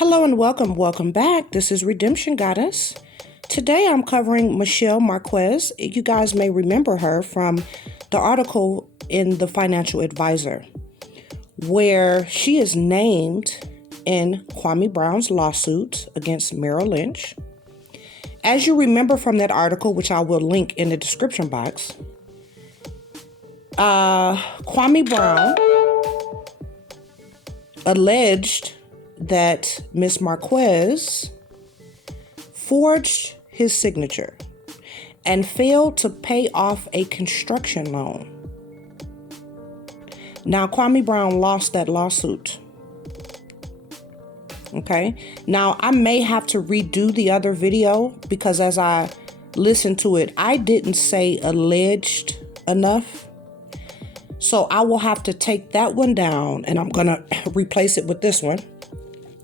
Hello and welcome back. This is Redemption Goddess. Today I'm covering Michelle MARQUEZ. You guys may remember her from the article in the Financial Advisor, where she is named in Kwame Brown's lawsuit against Merrill Lynch. As you remember from that article, which I will link in the description box, Kwame Brown alleged that Ms. MARQUEZ forged his signature and failed to pay off a construction loan. Now, Kwame Brown lost that lawsuit. Okay. Now, I may have to redo the other video because as I listened to it, I didn't say alleged enough. So I will have to take that one down and I'm going to replace it with this one.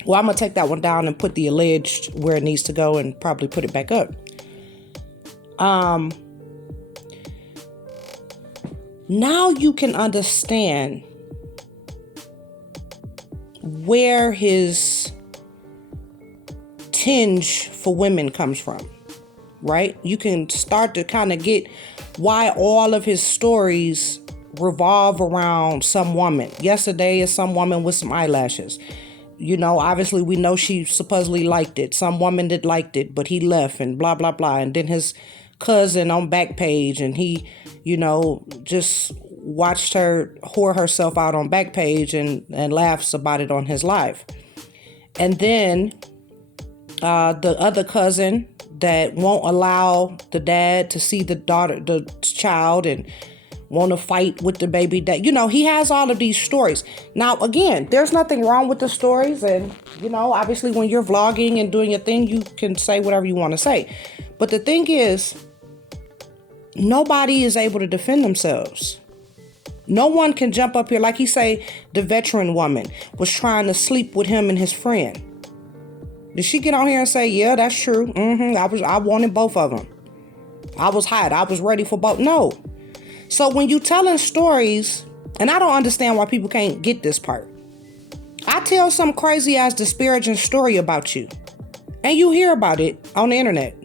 Well, I'm going to take that one down and put the alleged where it needs to go and probably put it back up. Now you can understand where his tinge for women comes from, right? You can start to kind of get why all of his stories revolve around some woman. Yesterday is some woman with some eyelashes. You know, obviously we know she supposedly liked it. Some woman that liked it, but he left and blah, blah, blah. And then his cousin on Backpage and he, you know, just watched her whore herself out on Backpage and laughs about it on his live. And then the other cousin that won't allow the dad to see the child and want to fight with the baby dad. You know, he has all of these stories. Now, again, there's nothing wrong with the stories. And, you know, obviously when you're vlogging and doing your thing, you can say whatever you want to say. But the thing is, nobody is able to defend themselves. No one can jump up here. Like he say, the veteran woman was trying to sleep with him and his friend. Did she get on here and say, yeah, that's true. I wanted both of them. I was hot. I was ready for both. No. So when you telling stories, and I don't understand why people can't get this part. I tell some crazy ass disparaging story about you and you hear about it on the internet.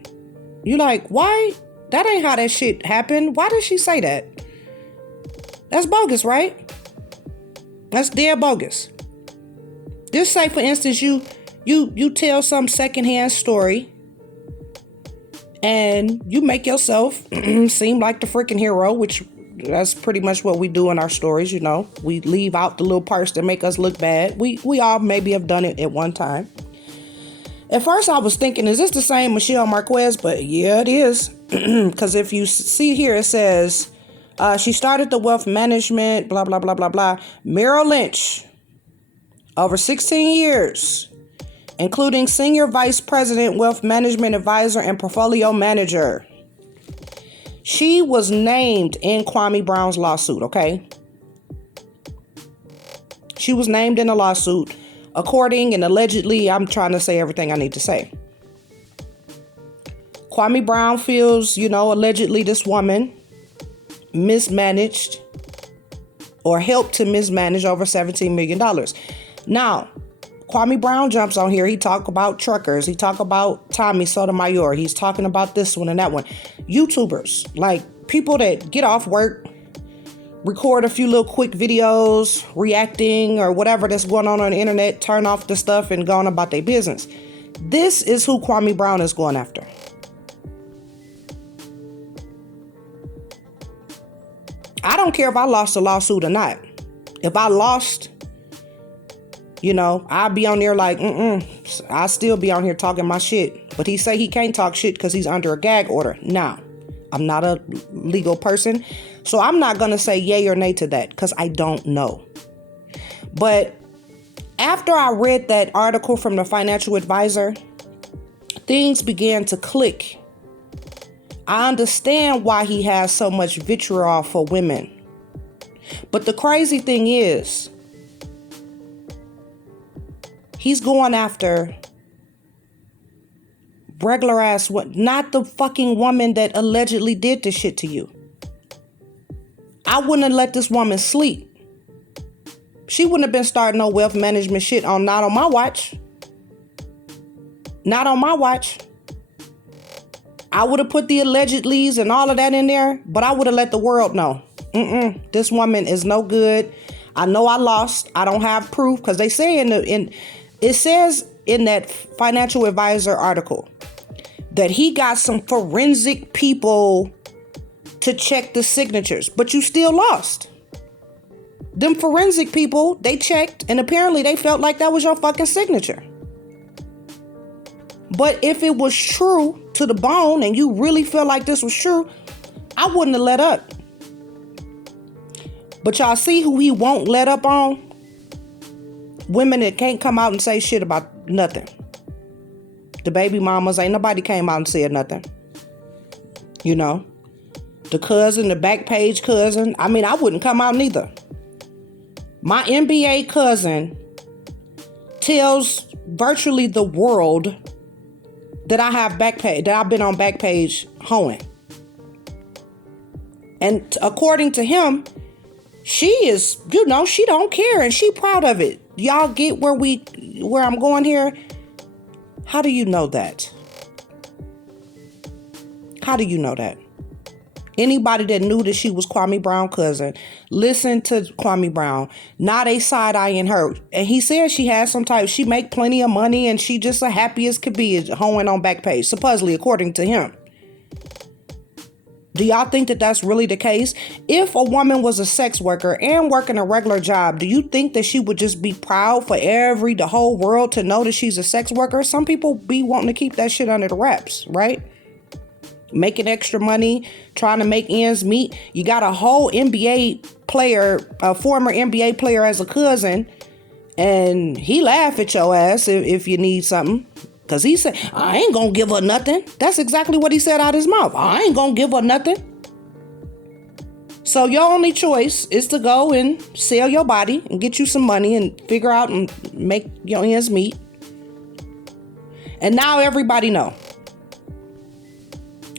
You like, why? That ain't how that shit happened. Why did she say that? That's bogus, right? That's dead bogus. Just say, for instance, you tell some secondhand story and you make yourself seem like the freaking hero, which that's pretty much what we do in our stories. You know, we leave out the little parts that make us look bad. We all maybe have done it at one time. At first I was thinking, is this the same Michelle MARQUEZ? But yeah, it is. Because if you see here, it says she started the wealth management, blah, blah, blah, blah, blah. Merrill Lynch, over 16 years, including senior vice president, wealth management advisor, and portfolio manager. She was named in Kwame Brown's lawsuit, okay? She was named in a lawsuit, according and allegedly, I'm trying to say everything I need to say. Kwame Brown feels, you know, allegedly this woman mismanaged or helped to mismanage over $17 million. Now, Kwame Brown jumps on here. He talk about truckers. He talk about Tommy Sotomayor. He's talking about this one and that one. YouTubers, like people that get off work, record a few little quick videos, reacting or whatever that's going on the internet, turn off the stuff and go on about their business. This is who Kwame Brown is going after. I don't care if I lost a lawsuit or not. If I lost, you know, I'll be on there like, I still be on here talking my shit. But he say he can't talk shit because he's under a gag order. Now, I'm not a legal person, so I'm not going to say yay or nay to that because I don't know. But after I read that article from the Financial Advisor, things began to click. I understand why he has so much vitriol for women. But the crazy thing is, he's going after regular ass, not the fucking woman that allegedly did this shit to you. I wouldn't have let this woman sleep. She wouldn't have been starting no wealth management shit not on my watch. Not on my watch. I would have put the allegedlys and all of that in there, but I would have let the world know. This woman is no good. I know I lost. I don't have proof, because they say it says in that financial advisor article that he got some forensic people to check the signatures, but you still lost. Them forensic people, they checked, and apparently they felt like that was your fucking signature. But if it was true to the bone and you really feel like this was true, I wouldn't have let up. But y'all see who he won't let up on? Women that can't come out and say shit about nothing. The baby mamas, ain't nobody came out and said nothing. You know? The cousin, the back page cousin. I mean, I wouldn't come out neither. My NBA cousin tells virtually the world that I have Backpage, that I've been on Backpage hoeing. And according to him, she is, you know, she don't care and she proud of it. Y'all get where I'm going here? How do you know that? How do you know that? Anybody that knew that she was Kwame Brown's cousin, listen to Kwame Brown. Not a side-eyeing her. And he says she has some type, she make plenty of money and she just as happy as could be hoeing on Backpage, supposedly, according to him. Do y'all think that that's really the case? If a woman was a sex worker and working a regular job, do you think that she would just be proud for the whole world to know that she's a sex worker? Some people be wanting to keep that shit under the wraps, right? Making extra money, trying to make ends meet. You got a whole NBA player, a former NBA player as a cousin, and he laugh at your ass if you need something. Because he said, I ain't gonna give her nothing. That's exactly what he said out his mouth. I ain't gonna give her nothing. So your only choice is to go and sell your body and get you some money and figure out and make your ends meet. And now everybody know.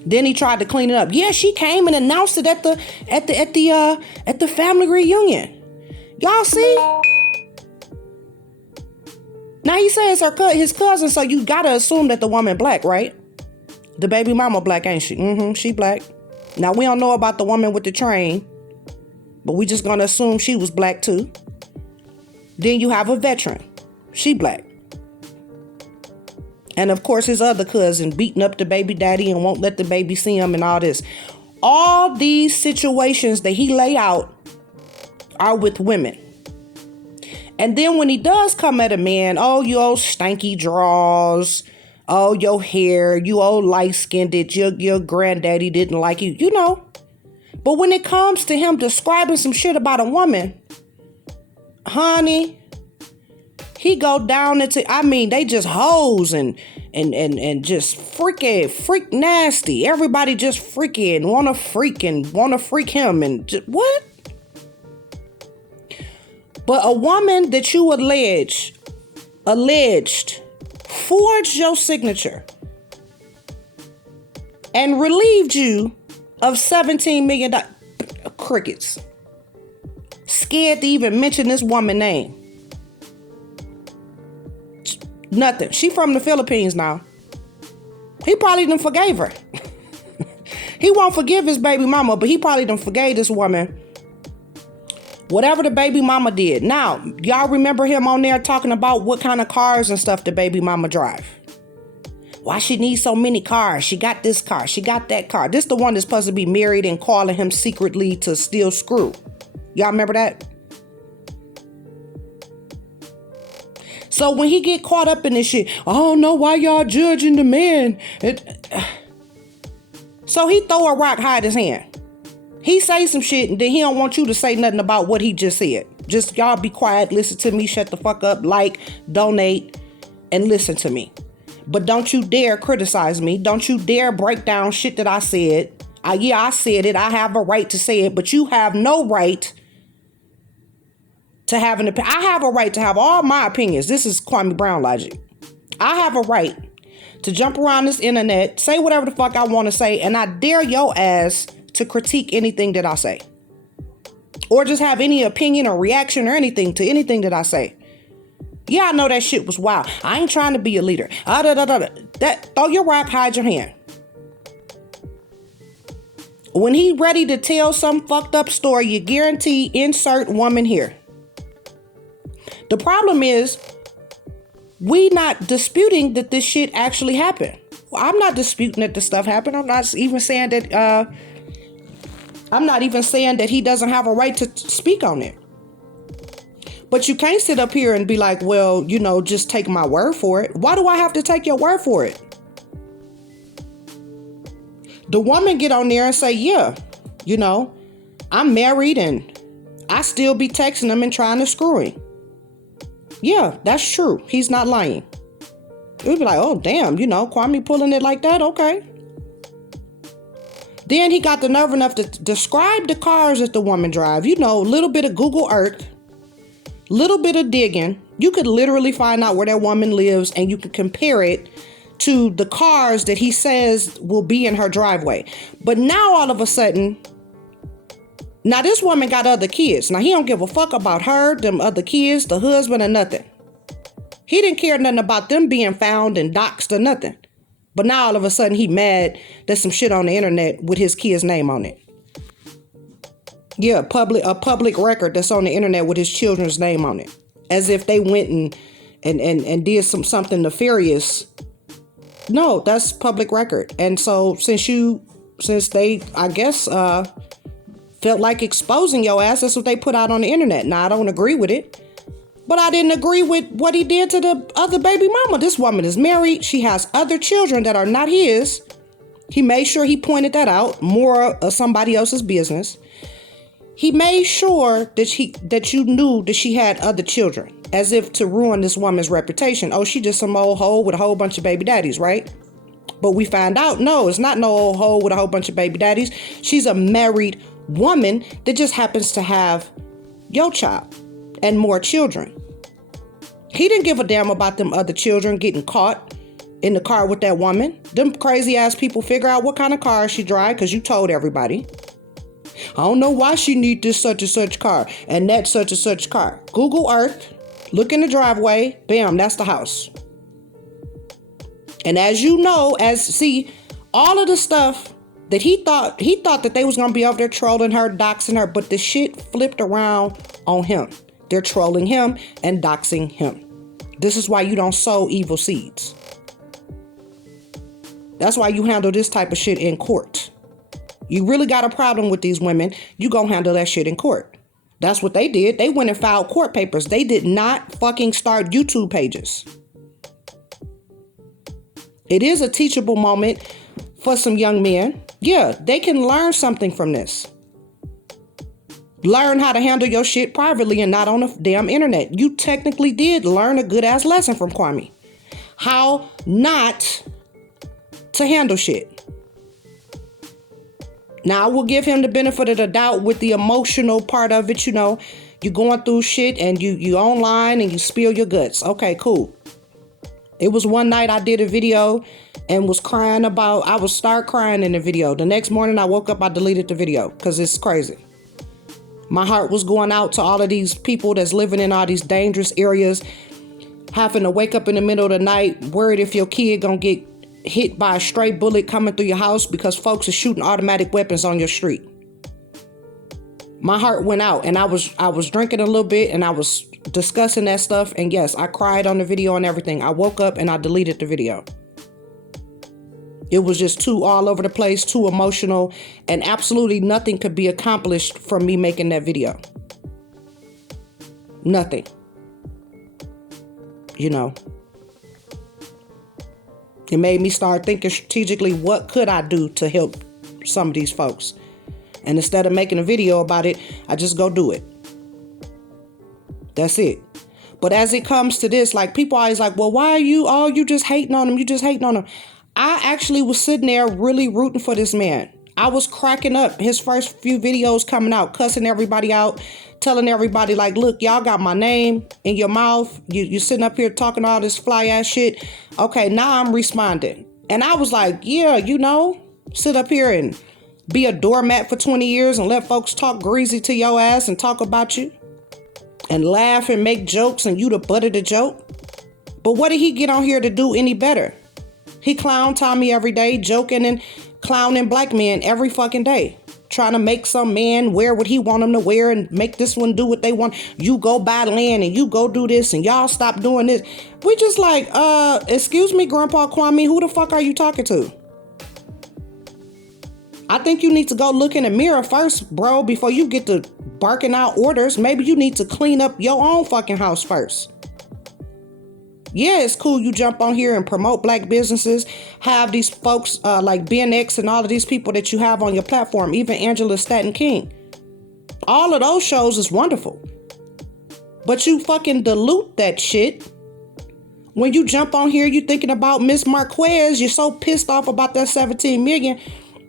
Then he tried to clean it up. Yeah, she came and announced it at the family reunion. Y'all see? Now he says his cousin, so you gotta assume that the woman black, right? The baby mama black, ain't she? She black. Now we don't know about the woman with the train, but we just gonna assume she was black too. Then you have a veteran. She black. And of course his other cousin beating up the baby daddy and won't let the baby see him and all this. All these situations that he lay out are with women. And then when he does come at a man, oh, you old stanky draws, oh, your hair, you old light-skinned, your granddaddy didn't like you, you know. But when it comes to him describing some shit about a woman, honey, he go down into, I mean, they just hoes and just freak nasty. Everybody just freaking want to freak him and just, what? But a woman that you alleged forged your signature and relieved you of $17 million. Crickets. Scared to even mention this woman's name. Nothing. She from the Philippines now. He probably done forgave her. He won't forgive his baby mama, but he probably done forgave this woman. Whatever the baby mama did. Now, y'all remember him on there talking about what kind of cars and stuff the baby mama drive. Why she needs so many cars? She got this car. She got that car. This the one that's supposed to be married and calling him secretly to steal screw. Y'all remember that? So when he get caught up in this shit, I don't know why y'all judging the man. So he throw a rock, hide his hand. He say some shit and then he don't want you to say nothing about what he just said. Just y'all be quiet, listen to me, shut the fuck up, like, donate, and listen to me. But don't you dare criticize me. Don't you dare break down shit that I said. I said it. I have a right to say it, but you have no right to have an opinion. I have a right to have all my opinions. This is Kwame Brown logic. I have a right to jump around this internet, say whatever the fuck I want to say, and I dare your ass to critique anything that I say. Or just have any opinion or reaction or anything to anything that I say. Yeah, I know that shit was wild. I ain't trying to be a leader. Throw your rock, hide your hand. When he ready to tell some fucked up story, you guarantee insert woman here. The problem is, we not disputing that this shit actually happened. Well, I'm not disputing that this stuff happened. I'm not even saying that he doesn't have a right to speak on it. But you can't sit up here and be like, well, just take my word for it. Why do I have to take your word for it? The woman get on there and say, yeah, I'm married and I still be texting him and trying to screw him. Yeah, that's true. He's not lying. We'd be like, oh, damn, Kwame pulling it like that. Okay. Then he got the nerve enough to describe the cars that the woman drive. A little bit of Google Earth. Little bit of digging, you could literally find out where that woman lives and you could compare it to the cars that he says will be in her driveway. But now all of a sudden, now this woman got other kids. Now he don't give a fuck about her, them other kids, the husband or nothing. He didn't care nothing about them being found and doxxed or nothing. But now all of a sudden he mad that some shit on the internet with his kid's name on it. Yeah, a public record that's on the internet with his children's name on it. As if they went and did something nefarious. No, that's public record. And so since they, I guess, felt like exposing your ass, that's what they put out on the internet. Now, I don't agree with it. But I didn't agree with what he did to the other baby mama. This woman is married. She has other children that are not his. He made sure he pointed that out. More of somebody else's business. He made sure that you knew that she had other children, as if to ruin this woman's reputation. Oh, she just some old hoe with a whole bunch of baby daddies, right? But we found out, no, it's not no old hoe with a whole bunch of baby daddies. She's a married woman that just happens to have your child and more children. He didn't give a damn about them other children getting caught in the car with that woman. Them crazy ass people figure out what kind of car she drive because you told everybody. I don't know why she need this such and such car and that such and such car. Google Earth, look in the driveway, bam, that's the house. And as you know, all of the stuff that he thought that they was going to be over there trolling her, doxing her, but the shit flipped around on him. They're trolling him and doxing him. This is why you don't sow evil seeds. That's why you handle this type of shit in court. You really got a problem with these women, you gonna handle that shit in court. That's what they did. They went and filed court papers. They did not fucking start YouTube pages. It is a teachable moment for some young men. Yeah, they can learn something from this. Learn how to handle your shit privately and not on the damn internet. You technically did learn a good ass lesson from Kwame. How not to handle shit. Now, I will give him the benefit of the doubt with the emotional part of it. You're going through shit and you online and you spill your guts. Okay, cool. It was one night I did a video and was crying I would start crying in the video. The next morning I woke up, I deleted the video because it's crazy. My heart was going out to all of these people that's living in all these dangerous areas, having to wake up in the middle of the night, worried if your kid gonna get hit by a stray bullet coming through your house because folks are shooting automatic weapons on your street. My heart went out and I was drinking a little bit and I was discussing that stuff. And yes, I cried on the video and everything. I woke up and I deleted the video. It was just too all over the place, too emotional, and absolutely nothing could be accomplished from me making that video. Nothing. It made me start thinking strategically, what could I do to help some of these folks? And instead of making a video about it, I just go do it. That's it. But as it comes to this, like people always like, well, why are you just hating on him? You just hating on him. I actually was sitting there really rooting for this man. I was cracking up his first few videos coming out, cussing everybody out, telling everybody like, look, y'all got my name in your mouth. You sitting up here talking all this fly ass shit. Okay, now I'm responding. And I was like, yeah, sit up here and be a doormat for 20 years and let folks talk greasy to your ass and talk about you. and laugh and make jokes and you the butt of the joke. But what did he get on here to do any better? He clown Tommy every day, joking and clowning black men every fucking day. Trying to make some man wear what he want him to wear and make this one do what they want. You go buy land and you go do this and y'all stop doing this. We just like, excuse me, Grandpa Kwame, who the fuck are you talking to? I think you need to go look in the mirror first, bro, before you get to barking out orders. Maybe you need to clean up your own fucking house first. Yeah, it's cool you jump on here and promote black businesses, have these folks like Ben X and all of these people that you have on your platform, even Angela Staten King. All of those shows is wonderful. But you fucking dilute that shit. When you jump on here, you thinking about Miss MARQUEZ, you're so pissed off about that 17 million.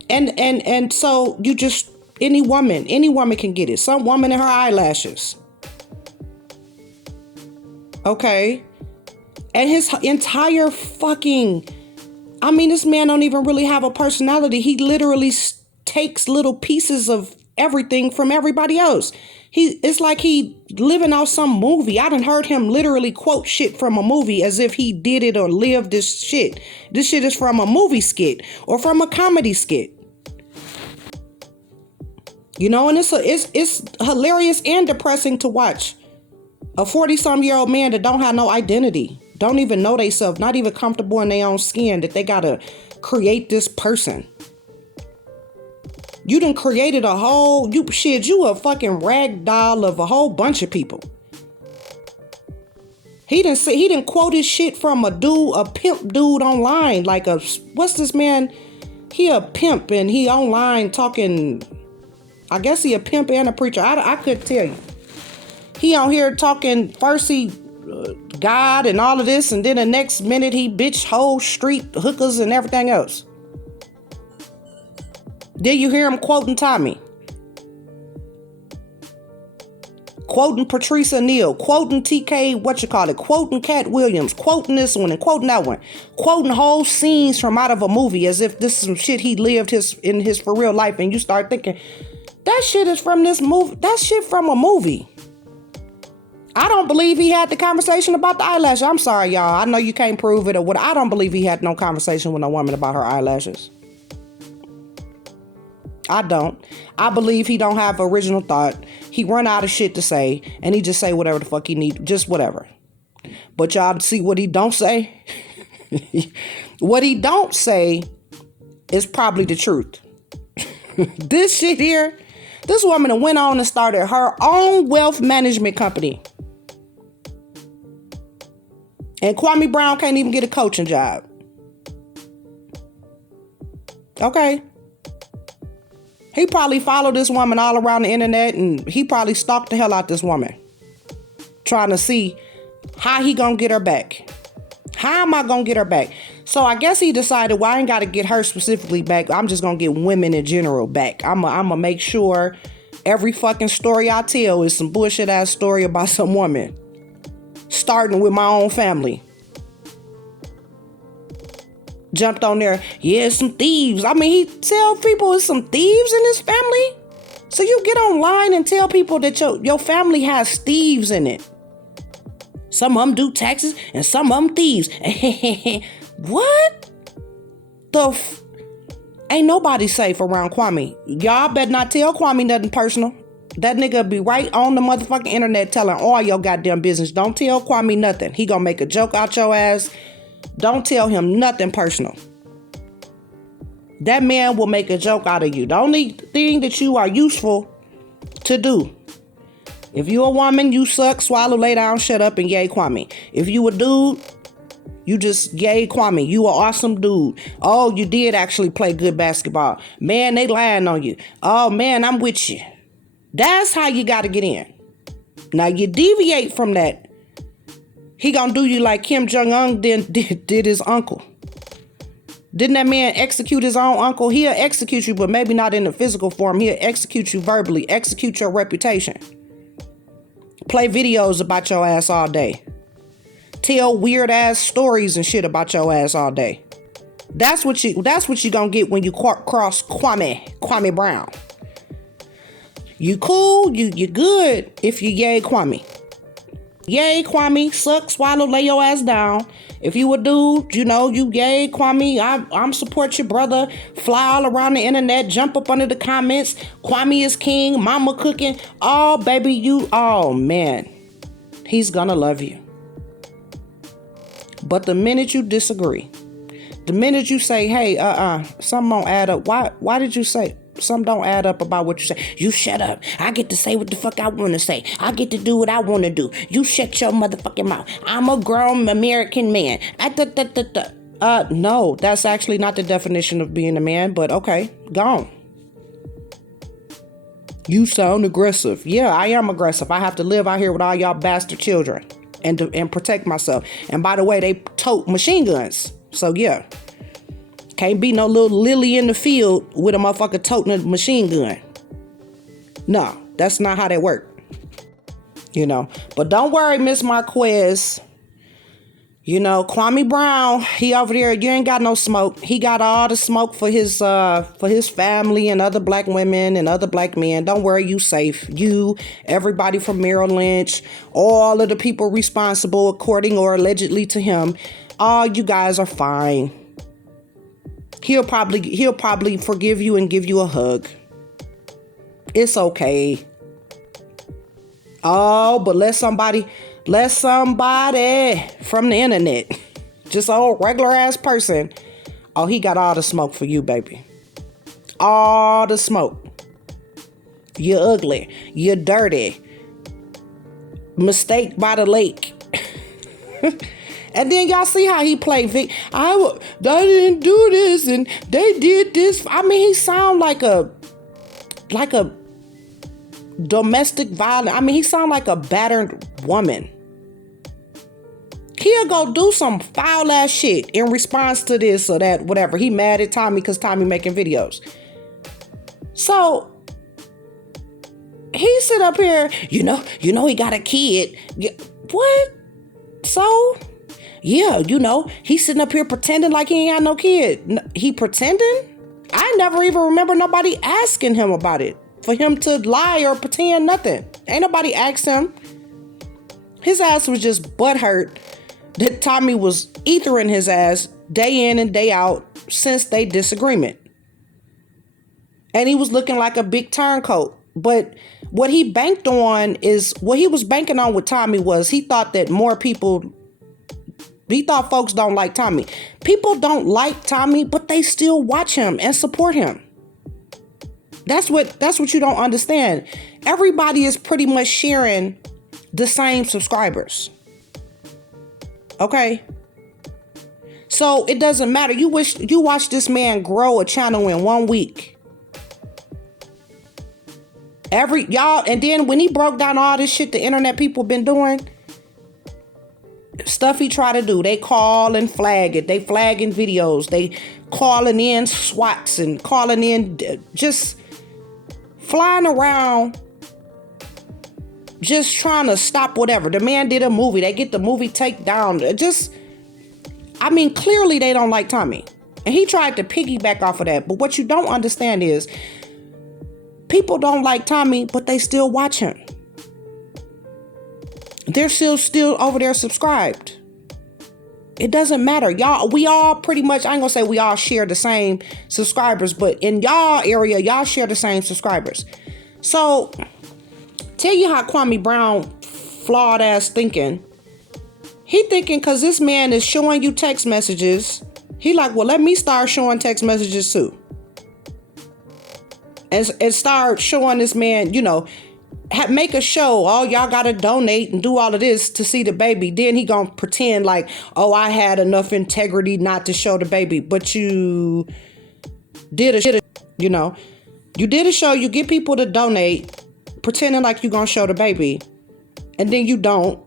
And so you just, any woman can get it. Some woman in her eyelashes. Okay. And his entire fucking, I mean, this man don't even really have a personality. He literally takes little pieces of everything from everybody else. It's like he living off some movie. I done heard him literally quote shit from a movie as if he did it or lived this shit. This shit is from a movie skit or from a comedy skit. You know, and it's hilarious and depressing to watch. A 40-some-year-old man that don't have no identity. Don't even know theyself, not even comfortable in their own skin, that they gotta create this person. You done created a whole, you a fucking rag doll of a whole bunch of people. He done quoted shit from a pimp dude online, like what's this man? He a pimp and he online talking, I guess he a pimp and a preacher. I couldn't tell you. He on here talking, first he God and all of this, and then the next minute he bitch whole street hookers and everything else. Did you hear him quoting Tommy? Quoting Patrice O'Neal, quoting TK, quoting Cat Williams, quoting this one and quoting that one, quoting whole scenes from out of a movie as if this is some shit he lived in his for real life, and you start thinking, that shit is from this movie, that shit from a movie. I don't believe he had the conversation about the eyelashes. I'm sorry, y'all. I know you can't prove it or what. I don't believe he had no conversation with no woman about her eyelashes. I don't. I believe he don't have original thought. He run out of shit to say, and he just say whatever the fuck he need, just whatever. But y'all see what he don't say? What he don't say is probably the truth. This shit here, this woman went on and started her own wealth management company. And Kwame Brown can't even get a coaching job. Okay. He probably followed this woman all around the internet, and he probably stalked the hell out this woman, trying to see how he gonna get her back. How am I gonna get her back? So I guess he decided, well, I ain't gotta get her specifically back. I'm just gonna get women in general back. I'm gonna make sure every fucking story I tell is some bullshit ass story about some woman. Starting with my own family. Jumped on there. Yeah, some thieves. I mean, he tell people there's some thieves in his family. So you get online and tell people that your family has thieves in it. Some of them do taxes and some of them thieves. What? Ain't nobody safe around Kwame. Y'all better not tell Kwame nothing personal. That nigga be right on the motherfucking internet telling all your goddamn business. Don't tell Kwame nothing. He gonna make a joke out your ass. Don't tell him nothing personal. That man will make a joke out of you. The only thing that you are useful to do. If you a woman, you suck, swallow, lay down, shut up, and yay Kwame. If you a dude, you just yay Kwame. You an awesome dude. Oh, you did actually play good basketball. Man, they lying on you. Oh man, I'm with you. That's how you gotta get in. Now you deviate from that, he gonna do you like Kim Jong-un did his uncle. Didn't that man execute his own uncle? He'll execute you, but maybe not in the physical form. He'll execute you verbally, execute your reputation. Play videos about your ass all day. Tell weird ass stories and shit about your ass all day. That's what you gonna get when you cross Kwame Brown. You cool, you good if you yay Kwame. Yay, Kwame. Suck, swallow, lay your ass down. If you a dude, you know, you yay, Kwame. I'm support your brother. Fly all around the internet. Jump up under the comments. Kwame is king. Mama cooking. Oh, baby, you. Oh, man. He's gonna love you. But the minute you disagree, the minute you say, hey, something don't add up. Why did you say something don't add up about what you say? You shut up. I get to say what the fuck I want to say. I get to do what I want to do. You shut your motherfucking mouth. I'm a grown American man. No, that's actually not the definition of being a man, but okay, gone. You sound aggressive. Yeah, I am aggressive. I have to live out here with all y'all bastard children and protect myself. And by the way, they tote machine guns. So yeah, can't be no little lily in the field with a motherfucker toting a machine gun. No, that's not how they work. You know, but don't worry, Miss Marquez. You know, Kwame Brown, he over there, you ain't got no smoke. He got all the smoke for his family and other black women and other black men. Don't worry, you safe. You, everybody from Merrill Lynch, all of the people responsible according or allegedly to him, all you guys are fine. He'll probably forgive you and give you a hug. It's okay. Oh, but let somebody from the internet, just a old regular ass person, oh, he got all the smoke for you, baby. All the smoke. You're ugly. You're dirty. Mistake by the lake. And then y'all see how he played Vic. I didn't do this and they did this. I mean, he sound like a domestic violence. I mean, he sound like a battered woman. He'll go do some foul ass shit in response to this or that, whatever. He mad at Tommy because Tommy making videos. So he sit up here, you know, he got a kid. What? So, yeah, you know, he's sitting up here pretending like he ain't got no kid. He pretending? I never even remember nobody asking him about it. For him to lie or pretend nothing. Ain't nobody asked him. His ass was just butthurt that Tommy was ethering his ass day in and day out since they disagreement. And he was looking like a big turncoat. But what he banked on is, what he was banking on with Tommy was he thought that he thought folks don't like Tommy. People don't like Tommy, but they still watch him and support him. That's what you don't understand. Everybody is pretty much sharing the same subscribers. Okay? So it doesn't matter. You watch this man grow a channel in 1 week. And then when he broke down all this shit the internet people been doing, stuff he try to do, they call and flag it. They flagging videos. They calling in SWATs and calling in just flying around, just trying to stop whatever. The man did a movie. They get the movie take down. Clearly they don't like Tommy. And he tried to piggyback off of that. But what you don't understand is people don't like Tommy, but they still watch him. They're still over there subscribed. It doesn't matter. Y'all, we all pretty much, I ain't gonna say we all share the same subscribers, but in y'all area, y'all share the same subscribers. So, tell you how Kwame Brown flawed ass thinking. He thinking because this man is showing you text messages, he like, well, let me start showing text messages too. And start showing this man, you know, make a show. Oh, y'all gotta donate and do all of this to see the baby. Then he gonna pretend like, oh, I had enough integrity not to show the baby. But you did a shit, you know. You did a show, you get people to donate, pretending like you gonna show the baby. And then you don't.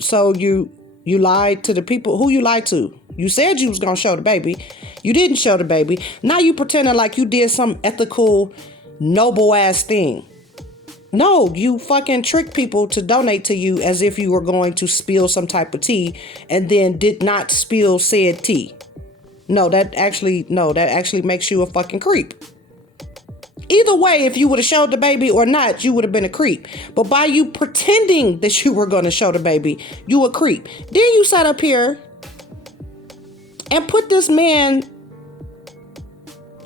So you lied to the people. Who you lied to? You said you was gonna show the baby. You didn't show the baby. Now you pretending like you did some ethical, noble ass thing. No, you fucking trick people to donate to you as if you were going to spill some type of tea and then did not spill said tea. That actually makes you a fucking creep. Either way, if you would have showed the baby or not, you would have been a creep. But by you pretending that you were going to show the baby, you a creep. Then you sat up here and put this man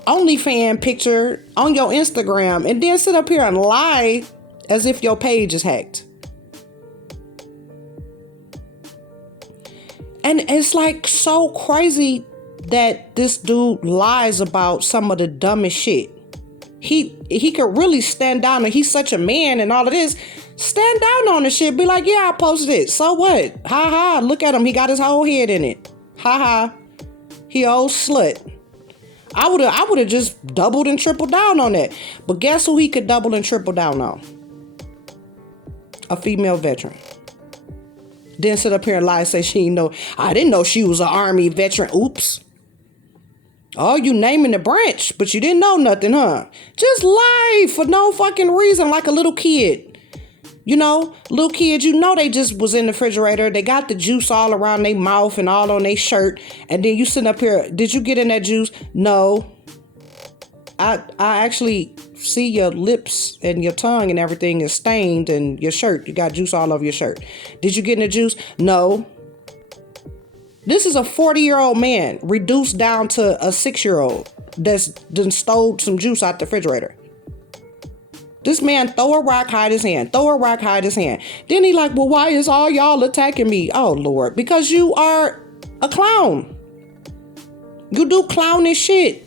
OnlyFans picture on your Instagram and then sit up here and lie as if your page is hacked. And it's like so crazy that this dude lies about some of the dumbest shit. He could really stand down, and he's such a man and all of this. Stand down on the shit. Be like, yeah, I posted it. So what? Ha ha. Look at him. He got his whole head in it. Ha ha. He old slut. I would have just doubled and tripled down on that. But guess who he could double and triple down on? A female veteran. Then sit up here and lie and say she didn't know. I didn't know she was an Army veteran. Oops. Oh, you naming the branch, but you didn't know nothing, huh? Just lie for no fucking reason like a little kid. You know, little kids, you know they just was in the refrigerator. They got the juice all around their mouth and all on their shirt. And then you sitting up here, did you get in that juice? No. I actually see your lips and your tongue and everything is stained, and your shirt, you got juice all over your shirt. Did you get in the juice? No. This is a 40-year-old man reduced down to a 6-year-old that's done stole some juice out the refrigerator. This man throw a rock, hide his hand. Throw a rock, hide his hand. Then he like, well, why is all y'all attacking me? Oh, Lord, because you are a clown. You do clownish shit.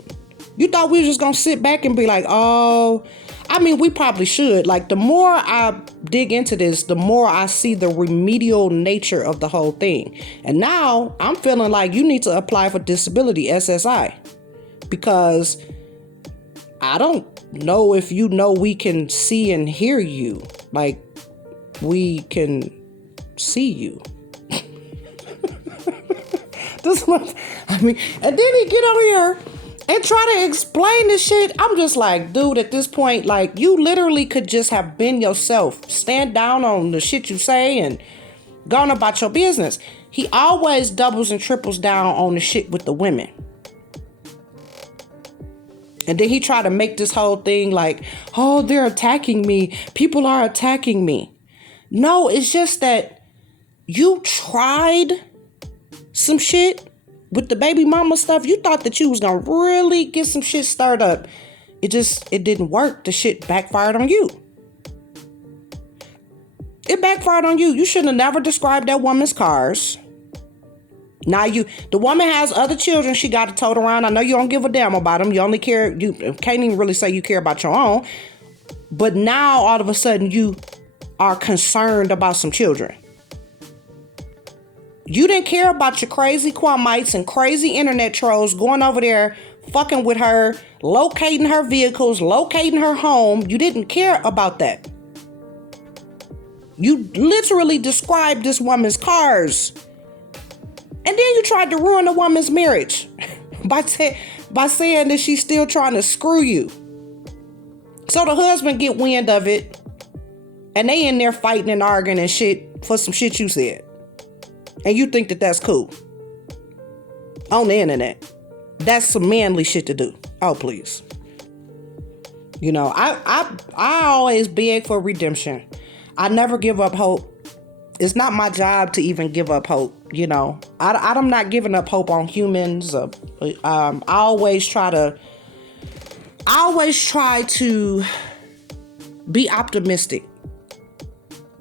You thought we were just going to sit back and be like, oh, I mean, we probably should. Like, the more I dig into this, the more I see the remedial nature of the whole thing. And now I'm feeling like you need to apply for disability, SSI, because I don't know if you know we can see and hear you. Like, we can see you. I mean, and then he get on here and try to explain this shit. I'm just like, dude, at this point, like, you literally could just have been yourself. Stand down on the shit you say and gone about your business. He always doubles and triples down on the shit with the women. And then he tried to make this whole thing like, oh, they're attacking me. People are attacking me. No, it's just that you tried some shit with the baby mama stuff. You thought that you was going to really get some shit stirred up. It didn't work. The shit backfired on you. It backfired on you. You should have never described that woman's cars. Now the woman has other children she got to tote around. I know you don't give a damn about them. You only care, you can't even really say you care about your own. But now all of a sudden you are concerned about some children. You didn't care about your crazy Kwamites and crazy internet trolls going over there, fucking with her, locating her vehicles, locating her home. You didn't care about that. You literally described this woman's cars. And then you tried to ruin a woman's marriage by saying that she's still trying to screw you. So the husband get wind of it, and they in there fighting and arguing and shit for some shit you said. And you think that that's cool. On the internet. That's some manly shit to do. Oh, please. You know, I always beg for redemption. I never give up hope. It's not my job to even give up hope, you know. I'm not giving up hope on humans. I always try to be optimistic.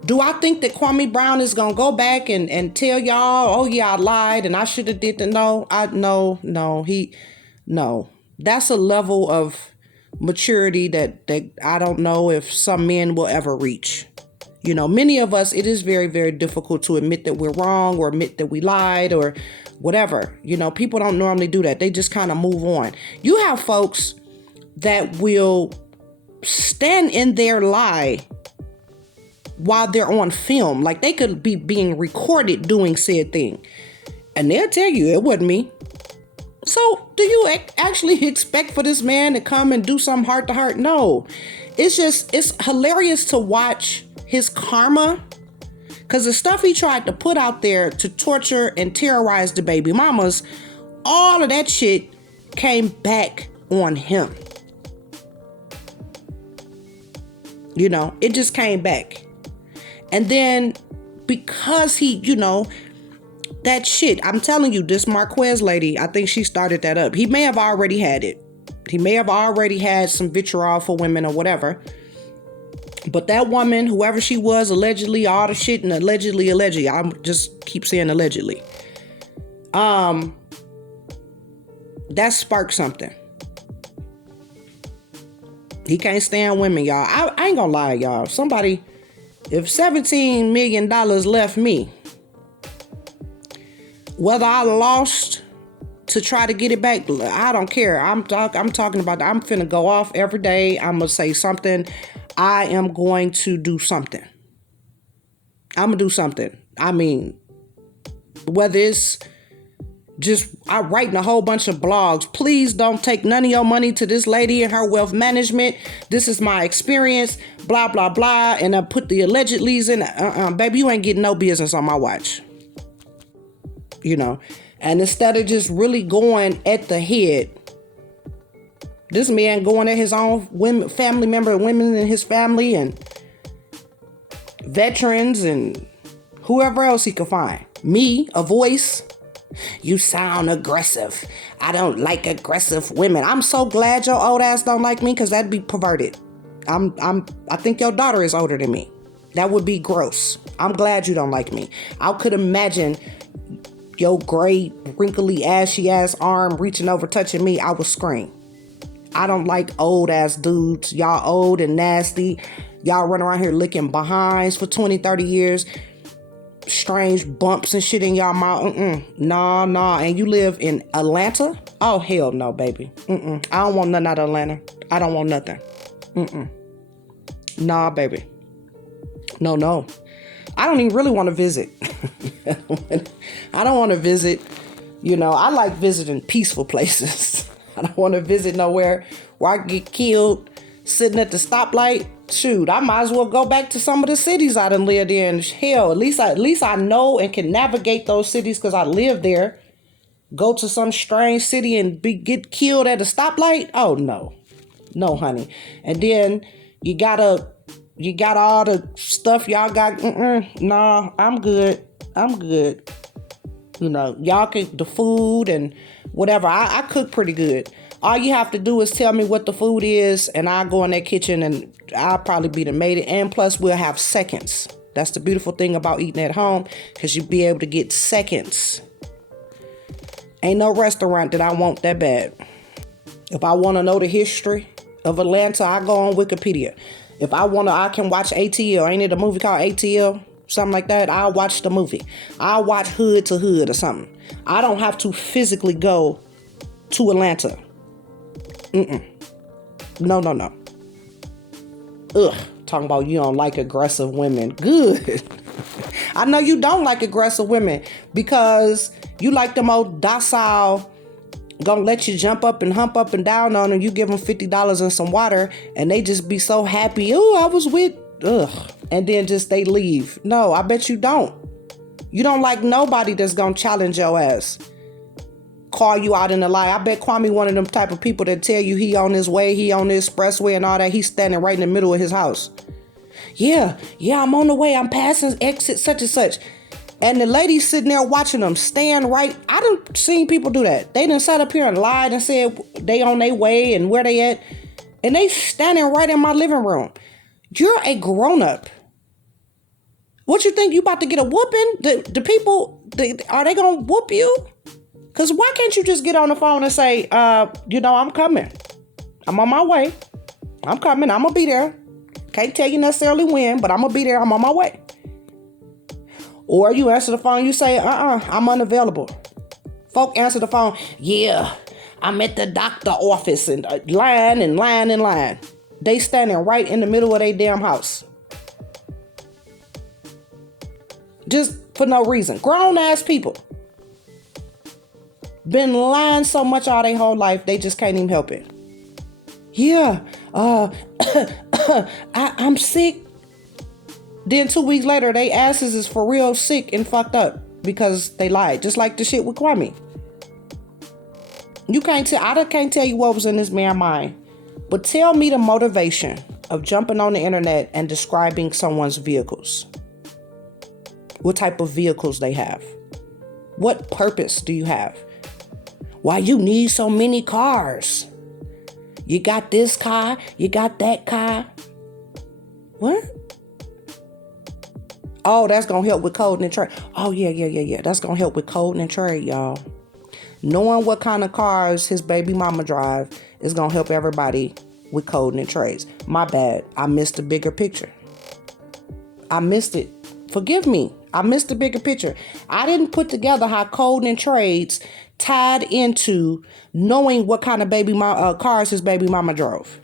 Do I think that Kwame Brown is going to go back and tell y'all, oh yeah, I lied and I should have did that? No. That's a level of maturity that I don't know if some men will ever reach. You know, many of us, it is very, very difficult to admit that we're wrong or admit that we lied or whatever. You know, people don't normally do that. They just kind of move on. You have folks that will stand in their lie while they're on film. Like they could be being recorded doing said thing. And they'll tell you it wasn't me. So do you actually expect for this man to come and do something heart to heart? No. It's hilarious to watch his karma, because the stuff he tried to put out there to torture and terrorize the baby mamas, all of that shit came back on him. You know, it just came back. And then because he, you know, that shit, I'm telling you, this MARQUEZ lady, I think she started that up. He may have already had it. He may have already had some vitriol for women or whatever. But that woman, whoever she was, allegedly, all the shit, and allegedly, I just keep saying allegedly. That sparked something. He can't stand women, y'all. I ain't gonna lie, y'all. Somebody, if $17 million left me, whether I lost to try to get it back, I don't care. I'm talking about, I'm finna go off every day. I'm gonna say something. I am going to do something. I'm gonna do something. I mean, whether it's just I'm writing a whole bunch of blogs. Please don't take none of your money to this lady and her wealth management. This is my experience, blah, blah, blah. And I put the allegedlys in. Baby, you ain't getting no business on my watch. You know, and instead of just really going at the head, this man going at his own women, family member, women in his family and veterans and whoever else he could find. Me, a voice. You sound aggressive. I don't like aggressive women. I'm so glad your old ass don't like me, because that'd be perverted. I think your daughter is older than me. That would be gross. I'm glad you don't like me. I could imagine your gray, wrinkly, ashy ass arm reaching over, touching me. I would scream. I don't like old ass dudes. Y'all old and nasty. Y'all run around here licking behinds for 20, 30 years. Strange bumps and shit in y'all mouth. Nah. And you live in Atlanta? Oh, hell no, baby. I don't want nothing out of Atlanta. I don't want nothing. Nah, baby. No. I don't even really want to visit. I don't want to visit. You know, I like visiting peaceful places. I don't want to visit nowhere where I get killed sitting at the stoplight. Shoot, I might as well go back to some of the cities I done lived in. Hell, at least I know and can navigate those cities because I live there. Go to some strange city and get killed at a stoplight? Oh no, honey. And then you got all the stuff y'all got. Nah, I'm good. You know, y'all can the food and whatever. I cook pretty good. All you have to do is tell me what the food is, and I'll go in that kitchen and I'll probably be the maid. And plus, we'll have seconds. That's the beautiful thing about eating at home, because you'll be able to get seconds. Ain't no restaurant that I want that bad. If I want to know the history of Atlanta, I go on Wikipedia. If I want to, I can watch ATL. Ain't it a movie called ATL? Something like that. I'll watch the movie. I'll watch Hood to Hood or something. I don't have to physically go to Atlanta. No. Ugh. Talking about you don't like aggressive women. Good. I know you don't like aggressive women because you like them old docile, gonna let you jump up and hump up and down on them. You give them $50 and some water and they just be so happy. Oh, I was with, and then just they leave. No, I bet you don't. You don't like nobody that's gonna challenge your ass. Call you out in a lie. I bet Kwame one of them type of people that tell you he on his way, he on the expressway and all that. He's standing right in the middle of his house. Yeah, I'm on the way. I'm passing exit such and such. And the lady's sitting there watching them stand right. I done seen people do that. They done sat up here and lied and said they on their way and where they at. And they standing right in my living room. You're a grown up. What you think, you about to get a whooping? The people, are they going to whoop you? Because why can't you just get on the phone and say, I'm coming. I'm on my way. I'm coming. I'm going to be there. Can't tell you necessarily when, but I'm going to be there. I'm on my way. Or you answer the phone, you say, I'm unavailable. Folk answer the phone, yeah, I'm at the doctor office and line. They standing right in the middle of their damn house. Just for no reason. Grown ass people. Been lying so much all their whole life, they just can't even help it. Yeah, I'm sick. Then 2 weeks later, they asses is for real sick and fucked up because they lied. Just like the shit with Kwame. I can't tell you what was in this man's mind. But tell me the motivation of jumping on the internet and describing someone's vehicles. What type of vehicles they have. What purpose do you have? Why you need so many cars? You got this car, you got that car. What? Oh, that's going to help with coding and trade. Oh, yeah. That's going to help with coding and trade, y'all. Knowing what kind of cars his baby mama drive is going to help everybody with coding and trades. My bad. I missed the bigger picture. I missed it. Forgive me. I missed the bigger picture. I didn't put together how coding and trades tied into knowing what kind of cars his baby mama drove.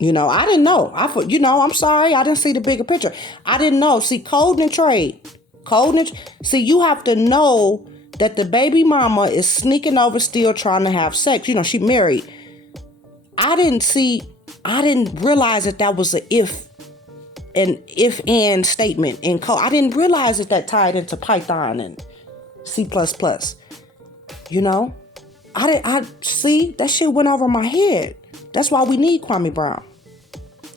I didn't know. I'm sorry. I didn't see the bigger picture. I didn't know. See, coding and trade. See, you have to know that the baby mama is sneaking over still trying to have sex. She married. I didn't realize that was an if-and statement in code. I didn't realize that tied into Python and C++. I see that shit went over my head. That's why we need Kwame Brown.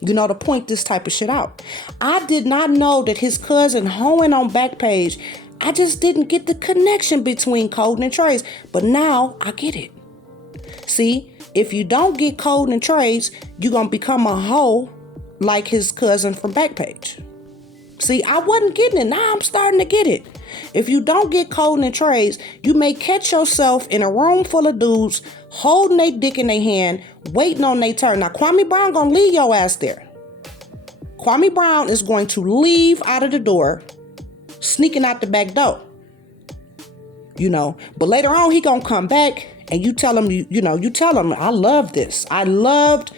To point this type of shit out. I did not know that his cousin hoeing on Backpage. I just didn't get the connection between coding and trades. But now I get it. See, if you don't get coding and trades, you're going to become a hoe like his cousin from Backpage. See, I wasn't getting it. Now I'm starting to get it. If you don't get coding and trades, you may catch yourself in a room full of dudes holding their dick in their hand, waiting on their turn. Now, Kwame Brown gonna leave your ass there. Kwame Brown is going to leave out of the door, sneaking out the back door. But later on, he gonna come back and you tell him, you tell him, I love this. I loved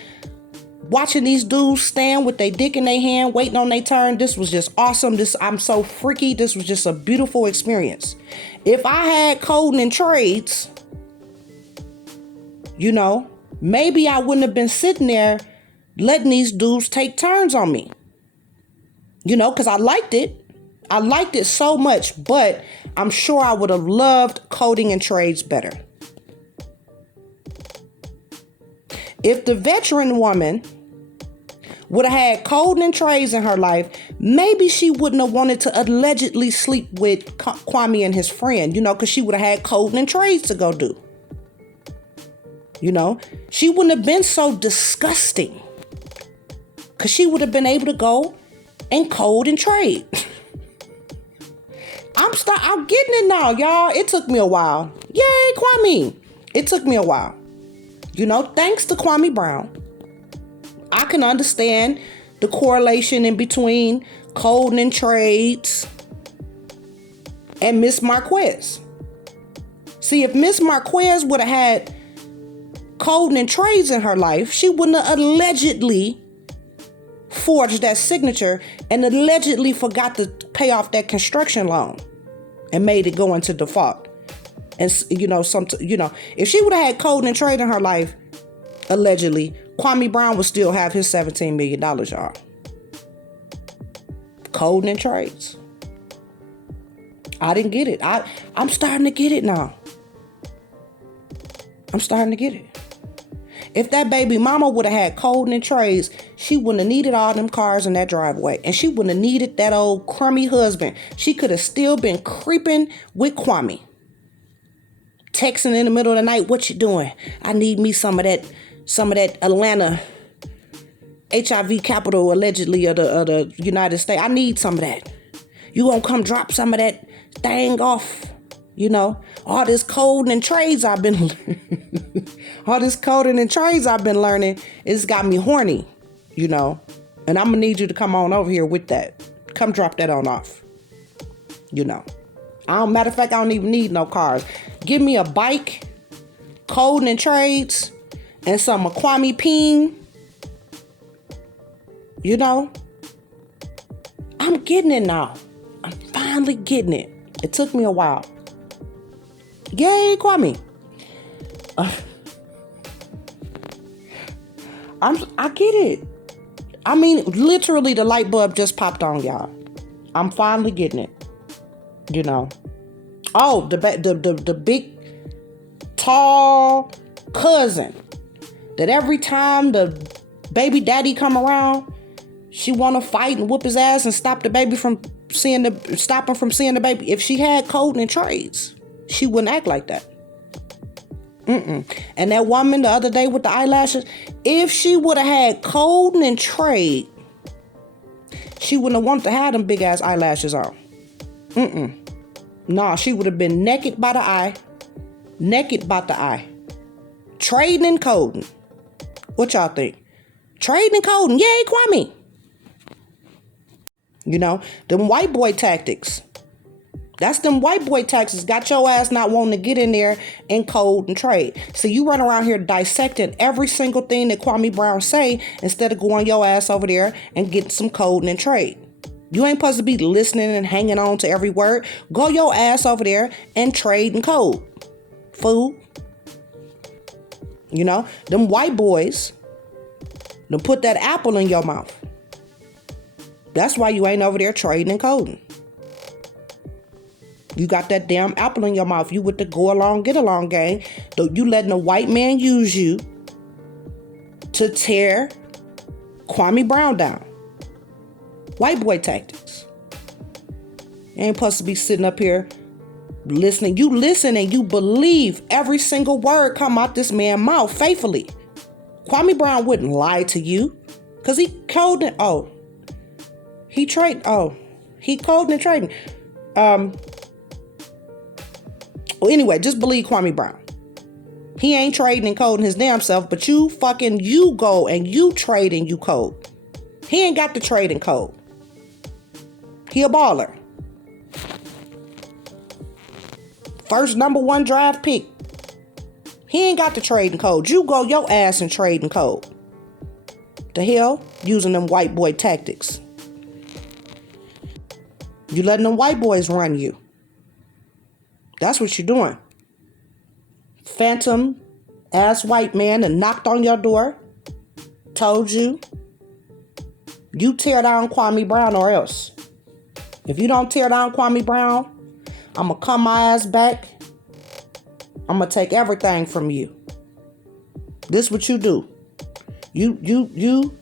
watching these dudes stand with their dick in their hand, waiting on their turn. This was just awesome. I'm so freaky. This was just a beautiful experience. If I had coding and trades, maybe I wouldn't have been sitting there letting these dudes take turns on me. Because I liked it. I liked it so much, but I'm sure I would have loved coding and trades better. If the veteran woman would have had coding and trades in her life, maybe she wouldn't have wanted to allegedly sleep with Kwame and his friend, because she would have had coding and trades to go do. She wouldn't have been so disgusting because she would have been able to go and code and trade. I'm getting it now, y'all. It took me a while. Yay, Kwame. It took me a while. Thanks to Kwame Brown, I can understand the correlation in between coding and trades and Miss MARQUEZ. See, if Miss MARQUEZ would have had coding and trades in her life, she wouldn't have allegedly forged that signature and allegedly forgot to pay off that construction loan and made it go into default. And if she would have had coding and trade in her life, allegedly, Kwame Brown would still have his $17 million, y'all. Coding and trades. I didn't get it. I'm starting to get it now. I'm starting to get it. If that baby mama would have had coding and trades, she wouldn't have needed all them cars in that driveway. And she wouldn't have needed that old crummy husband. She could have still been creeping with Kwame. Texting in the middle of the night, what you doing? I need me some of that Atlanta HIV capital, allegedly, of the United States. I need some of that. You gonna come drop some of that thing off? All this coding and trades I've been learning, it's got me horny, and I'm gonna need you to come on over here with that. Come drop that on off. Matter of fact, I don't even need no cars. Give me a bike, coding and trades, and some Kwame Ping. I'm getting it now. I'm finally getting it. It took me a while. Yay, Kwame. I get it. I mean, literally the light bulb just popped on, y'all. I'm finally getting it. Oh, the big, tall cousin that every time the baby daddy come around, she want to fight and whoop his ass and stop the baby from stop him from seeing the baby. If she had code and trades, she wouldn't act like that. And that woman the other day with the eyelashes, if she would have had code and trade, she wouldn't have wanted to have them big ass eyelashes on. Nah, she would have been naked by the eye. Naked by the eye. Trading and coding. What y'all think? Trading and coding. Yay, Kwame. You know, them white boy tactics. That's them white boy tactics. Got your ass not wanting to get in there and code and trade. So you run around here dissecting every single thing that Kwame Brown say instead of going your ass over there and getting some coding and trade. You ain't supposed to be listening and hanging on to every word. Go your ass over there and trade and code. Fool. You know, them white boys, them put that apple in your mouth. That's why you ain't over there trading and coding. You got that damn apple in your mouth. You with the go along, get along gang. You letting a white man use you to tear Kwame Brown down. White boy tactics. You ain't supposed to be sitting up here listening. You listen and you believe every single word come out this man's mouth faithfully. Kwame Brown wouldn't lie to you because he coded. He coding and trading. Well, anyway, just believe Kwame Brown. He ain't trading and coding his damn self, but you go and you trade and you code. He ain't got the trade and code. He a baller. First #1 draft pick. He ain't got the trade and code. You go your ass and trade and code. The hell? Using them white boy tactics. You letting them white boys run you. That's what you're doing. Phantom ass white man that knocked on your door. Told you. You tear down Kwame Brown or else. If you don't tear down Kwame Brown, I'm going to come my ass back. I'm going to take everything from you. This is what you do. You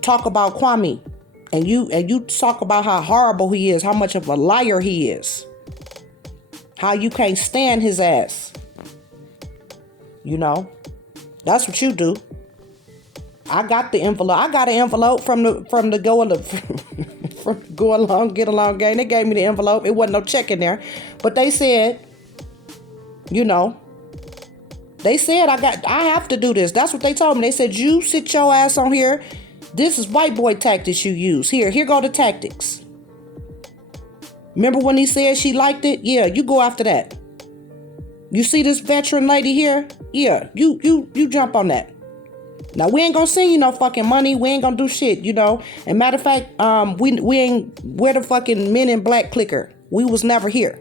talk about Kwame and you talk about how horrible he is, how much of a liar he is. How you can't stand his ass. You know, that's what you do. I got the envelope. I got an envelope from the go along, get along gang. They gave me the envelope. It wasn't no check in there. But they said, you know, they said I have to do this. That's what they told me. They said, you sit your ass on here. This is white boy tactics you use. Here go the tactics. Remember when he said she liked it? Yeah, you go after that. You see this veteran lady here? Yeah, you jump on that. Now, we ain't gonna send you no fucking money. We ain't gonna do shit, you know. And matter of fact, we're the fucking Men in Black clicker. We was never here.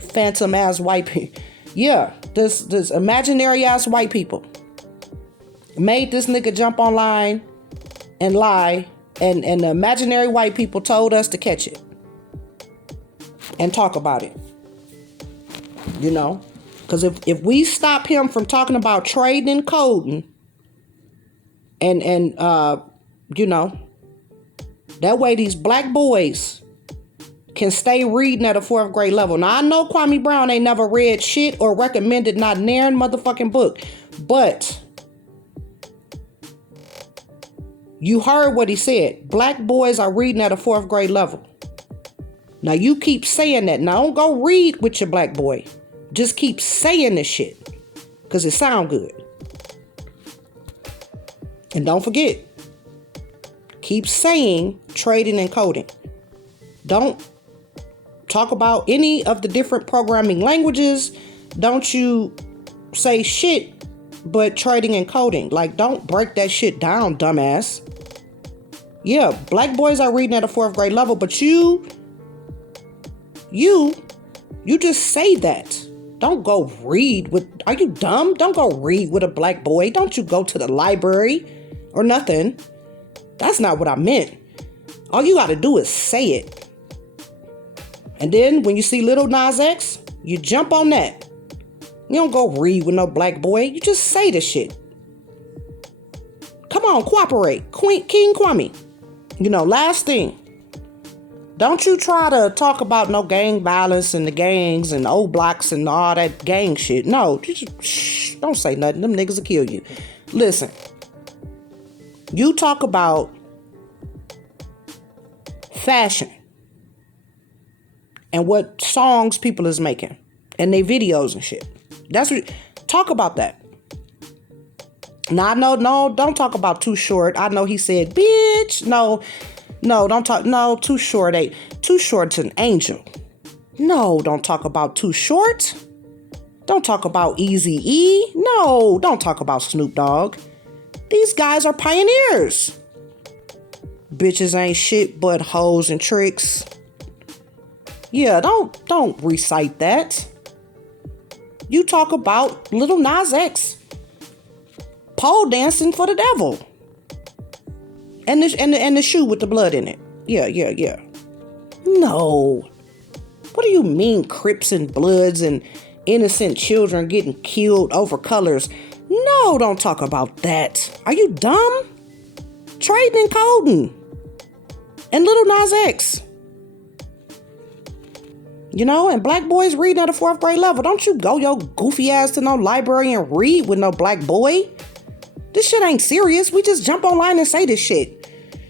Phantom ass white people. Yeah, this imaginary ass white people made this nigga jump online and lie. And the imaginary white people told us to catch it and talk about it. You know? Because if we stop him from talking about trading and coding and you know, that way these black boys can stay reading at a 4th grade level. Now, I know Kwame Brown ain't never read shit or recommended not naring motherfucking book, but you heard what he said. Black boys are reading at a 4th grade level. Now, you keep saying that. Now, don't go read with your black boy. Just keep saying this shit because it sound good. And don't forget, keep saying trading and coding. Don't talk about any of the different programming languages. Don't you say shit but trading and coding. Like, don't break that shit down, dumbass. Yeah, black boys are reading at a 4th grade level, but you just say that. Don't go read with, are you dumb? Don't go read with a black boy. Don't you go to the library or nothing. That's not what I meant. All you got to do is say it. And then when you see Little Nas X, you jump on that. You don't go read with no black boy. You just say the shit. Come on, cooperate. King Kwame. You know, last thing. Don't you try to talk about no gang violence and the gangs and old blocks and all that gang shit. No, shh, don't say nothing. Them niggas will kill you. Listen, you talk about fashion and what songs people is making and their videos and shit. That's what. Talk about that. Now, no, don't talk about Too Short. I know he said, bitch. No, don't talk. No, Too Short ain't. Too Short's an angel. No, don't talk about Too Short. Don't talk about Eazy-E. No, don't talk about Snoop Dogg. These guys are pioneers. Bitches ain't shit but hoes and tricks. Yeah, don't recite that. You talk about Lil Nas X pole dancing for the devil. And the shoe with the blood in it. Yeah. No. What do you mean Crips and Bloods and innocent children getting killed over colors? No, don't talk about that. Are you dumb? Trading and coding. And Lil Nas X. You know, and black boys reading at a 4th grade level. Don't you go your goofy ass to no library and read with no black boy. This shit ain't serious. We just jump online and say this shit.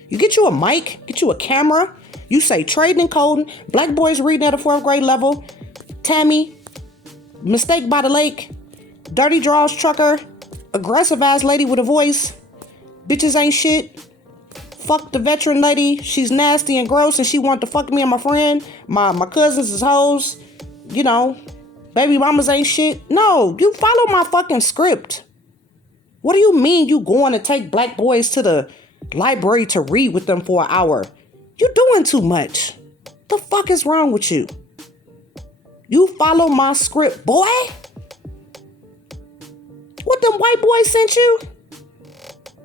You get you a mic, get you a camera. You say trading and coding. Black boys reading at a 4th grade level. Tammy, Mistake by the Lake, Dirty Draws Trucker, aggressive ass lady with a voice. Bitches ain't shit. Fuck the veteran lady. She's nasty and gross and she want to fuck me and my friend. My cousins is hoes. You know, baby mamas ain't shit. No, you follow my fucking script. What do you mean you going to take black boys to the library to read with them for an hour? You doing too much. The fuck is wrong with you? You follow my script, boy? What them white boys sent you?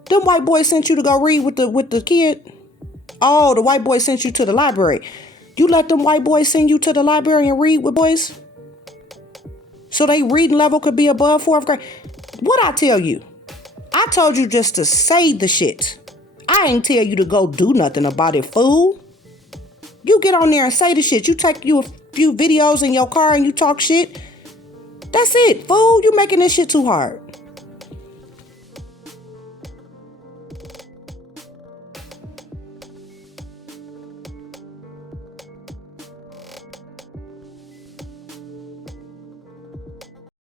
Them white boys sent you to go read with the kid? Oh, the white boys sent you to the library. You let them white boys send you to the library and read with boys? So they reading level could be above 4th grade? What'd I tell you? I told you just to say the shit. I ain't tell you to go do nothing about it, fool. You get on there and say the shit. You take you a few videos in your car and you talk shit. That's it, fool. You making this shit too hard.